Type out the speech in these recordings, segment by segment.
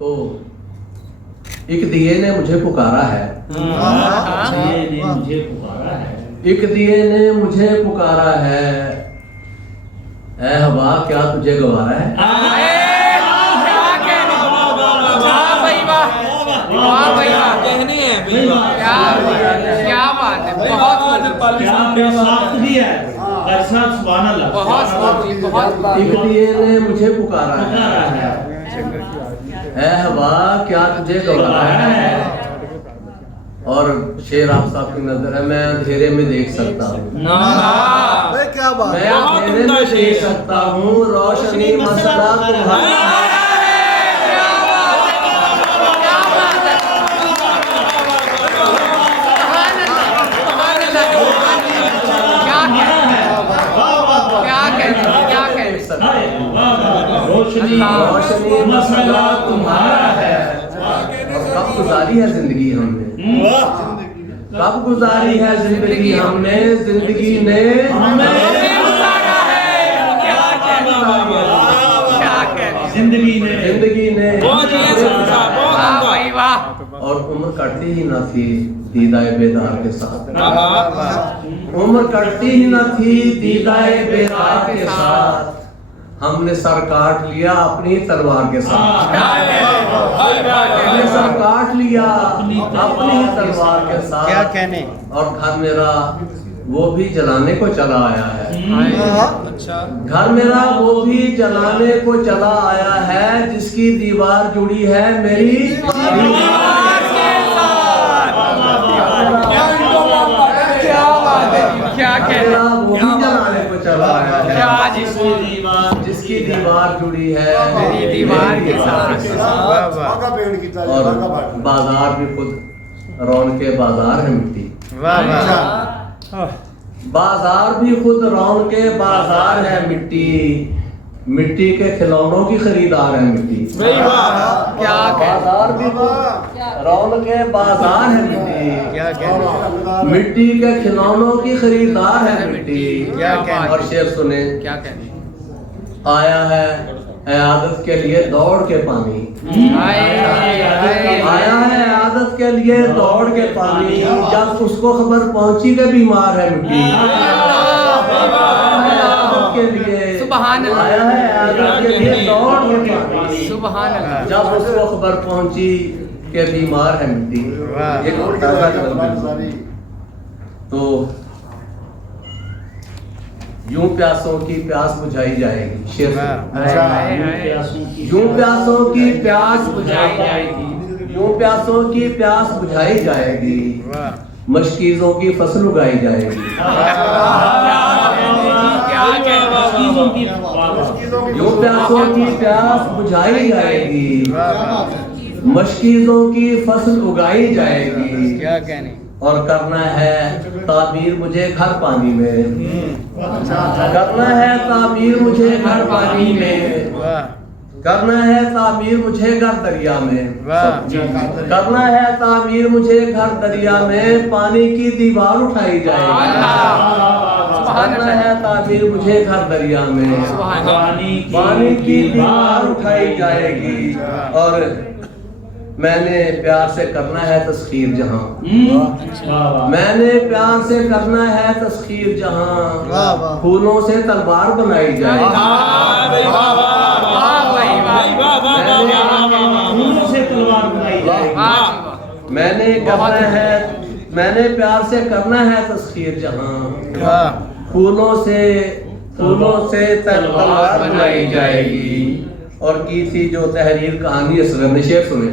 तो एक दिए ने मुझे पुकारा है, दिए ने मुझे पुकारा है, एक दिए ने मुझे पुकारा है, ऐ हवा क्या तुझे गवारा है। क्या बात है, बहुत भी है बहुत एक दिए ने मुझे पुकारा है, ऐ हवा क्या तुझे गवारा है। और शेर आप साहब की नजर है, मैं अंधेरे में देख सकता हूँ, क्या बात मैं अंधेरे में देख सकता हूँ, रोशनी मसला तुम्हारा रोशनी मसला तुम्हारा है। और कब गुजारी है जिंदगी हमने, कब गुजारी है जिंदगी हमने, जिंदगी ने जिंदगी ने और उम्र कटती ही ना थी दीदाए बेदार के साथ, उम्र कटती ही ना थी दीदाए बेदार के साथ, हमने सर काट लिया अपनी तलवार के साथ, हमने सर काट लिया अपनी तलवार के साथ। क्या कहने। और घर मेरा वो भी जलाने को चला आया है, घर मेरा वो भी जलाने को चला आया है, जिसकी दीवार जुड़ी है मेरी दीवार के साथ। क्या मेरा वो भी जलाने को चला आया है, जिसकी दीवार जुड़ी है मेरी दीवार के साथ। और बाजार भी खुद रौनके बाजार है मिट्टी, बाजार भी खुद रौनके बाजार है मिट्टी, मिट्टी के खिलौनों की खरीदार है मिट्टी। क्या बाजार भी खुद रौनके बाजार है मिट्टी, मिट्टी के खिलौनों की खरीदार है मिट्टी। और शेर सुने, क्या कहने। आया है आदत के लिए दौड़ के पानी, आया है आदत के लिए दौड़ के पानी, जब उसको खबर पहुंची के बीमार है मिट्टी। आदत के लिए आया है आदत के लिए दौड़ के पानी, जब उसको खबर पहुंची के बीमार है मिट्टी। एक तो यूं प्यासों की प्यास बुझाई जाएगी, शेर यूं प्यासों की प्यास बुझाई जाएगी, यूं प्यासों की प्यास बुझाई जाएगी, मशकीज़ों की फसल उगाई जाएगी। यूं प्यासों की प्यास बुझाई जाएगी, मशकीज़ों की फसल उगाई जाएगी। क्या कहने। और करना है ताबीर मुझे घर पानी में, करना है ताबीर मुझे घर पानी में, करना है ताबीर मुझे घर दरिया में, करना है ताबीर मुझे घर दरिया में, पानी की दीवार उठाई जाएगी। करना है ताबीर मुझे घर दरिया में, पानी की दीवार उठाई जाएगी। और मैंने प्यार से करना है तस्खीर जहां, मैंने प्यार से करना है तस्खीर जहां, फूलों से तलवार बनाई जाएगी। फूलों से तलवार बनाई जाएगी। मैंने करना है, मैंने प्यार से करना है तस्खीर जहां, फूलों से तलवार बनाई जाएगी। और की थी जो तहरीर कहानी असगर ने, शेर सुने,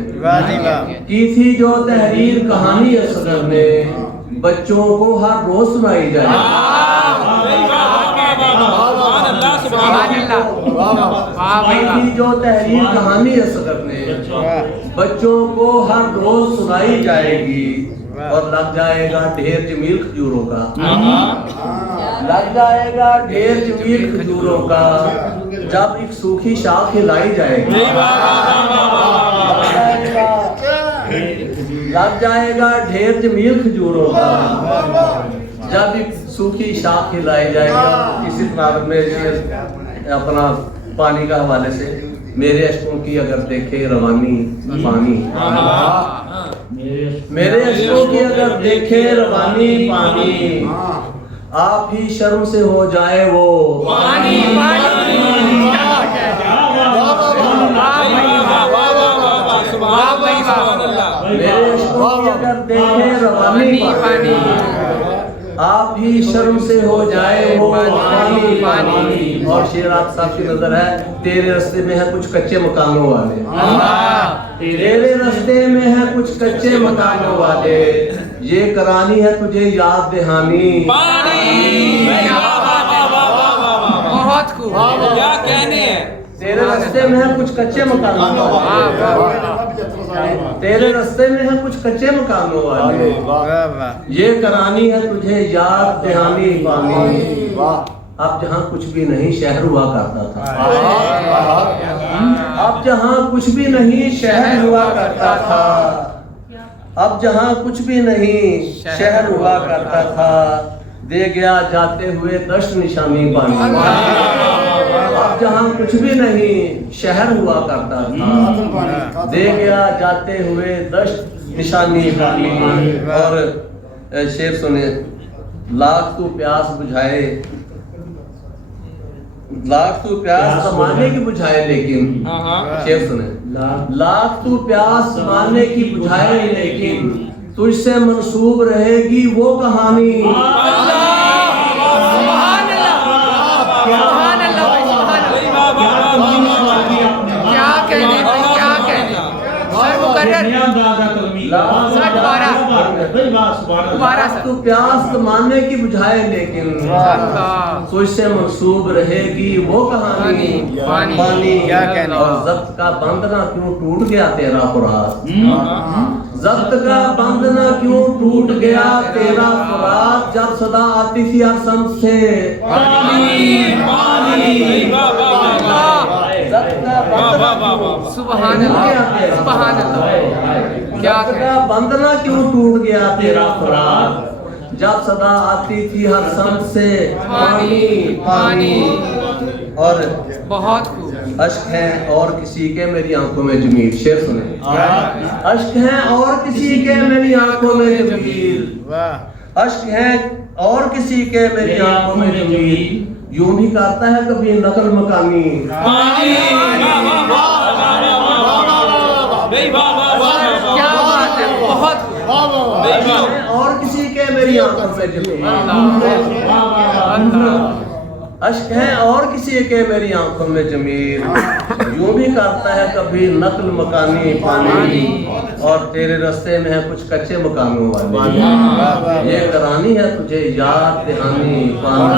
की थी जो तहरीर कहानी असगर ने, बच्चों को हर रोज सुनाई जाएगी। की थी जो तहरीर कहानी असगर ने, बच्चों को हर रोज सुनाई जाएगी। और लग जाएगा ढेर जमील खजूरों का, लग जाएगा ढेर जमील खजूरों का, जब एक सूखी शाख हिलाई जाएगी। लग जाएगा ढेर जमील खजूरों का, जब एक सूखी शाख हिलाई जाएगी। इसी तरह में अपना पानी का हवाले से मेरे अश्कों की अगर देखे रवानी पानी, मेरे अश्कों की अगर देखे रवानी पानी, आप ही शर्म से हो जाए वो पानी पानी। वाह भाई वाह। मेरे अश्कों की अगर देखे रवानी पानी, आप ही शर्म से हो जाए वो पानी पानी। और शेर आप साहब की नजर है, तेरे रास्ते में है कुछ कच्चे मकानों वाले, तेरे रास्ते में है कुछ कच्चे मकानों वाले, ये करानी है तुझे याद दहानी। बहुत खूब। क्या कहने हैं? तेरे रास्ते में है कुछ कच्चे मकानों वाले, तेरे रास्ते में है कुछ कच्चे मकानों वाले, ये करानी है तुझे याद दहानी पानी। अब जहाँ कुछ भी नहीं शहर हुआ करता था, अब जहाँ कुछ भी नहीं शहर हुआ करता था, अब जहाँ कुछ भी नहीं शहर हुआ करता था, दे गया जाते हुए दश्त निशानी पानी। अब जहाँ कुछ भी नहीं शहर हुआ करता था, दे गया जाते हुए दश्त निशानी पानी। और शेर सुने, लाख तू प्यास बुझाए, लाख तू प्यास मारने की बुझाए लेकिन, शेर सुने, लाख तू प्यास मारने की बुझाए लेकिन, तुझसे मंसूब रहेगी वो कहानी। क्या कहने भाई, क्या कहने। सर मुकर्रर दोबारा सर। तू प्यास मारने की बुझाए लेकिन, तुझसे मंसूब रहेगी वो कहानी पानी। क्या कहने। और जब्त का बंधना क्यों टूट गया तेरा फुरात, जब्त का बंधना क्यों टूट गया तेरा फुरात, जब सदा आती थी हर संत से सुभान अल्लाह, सुभान अल्लाह। क्या का बंधना क्यों टूट गया तेरा फुरात, जब सदा आती थी हर संत से पानी पानी। और बहुत खूब। अश्क है और किसी के मेरी आंखों में जमील, शेर सुने, अश्क है और किसी के मेरी आंखों में जमील, अश्क है और किसी के मेरी आंखों में जमील, यूं भी करता है कभी नकल मकानी। क्या बात है, बहुत और किसी के मेरी आंखों में जमील, अश्क है और किसी के मेरी आंखों में जमील, यूं भी करता है कभी नकल मकानी पानी। और तेरे रास्ते में है कुछ कच्चे मकानों वाले, ये करानी है तुझे याद दहानी पानी।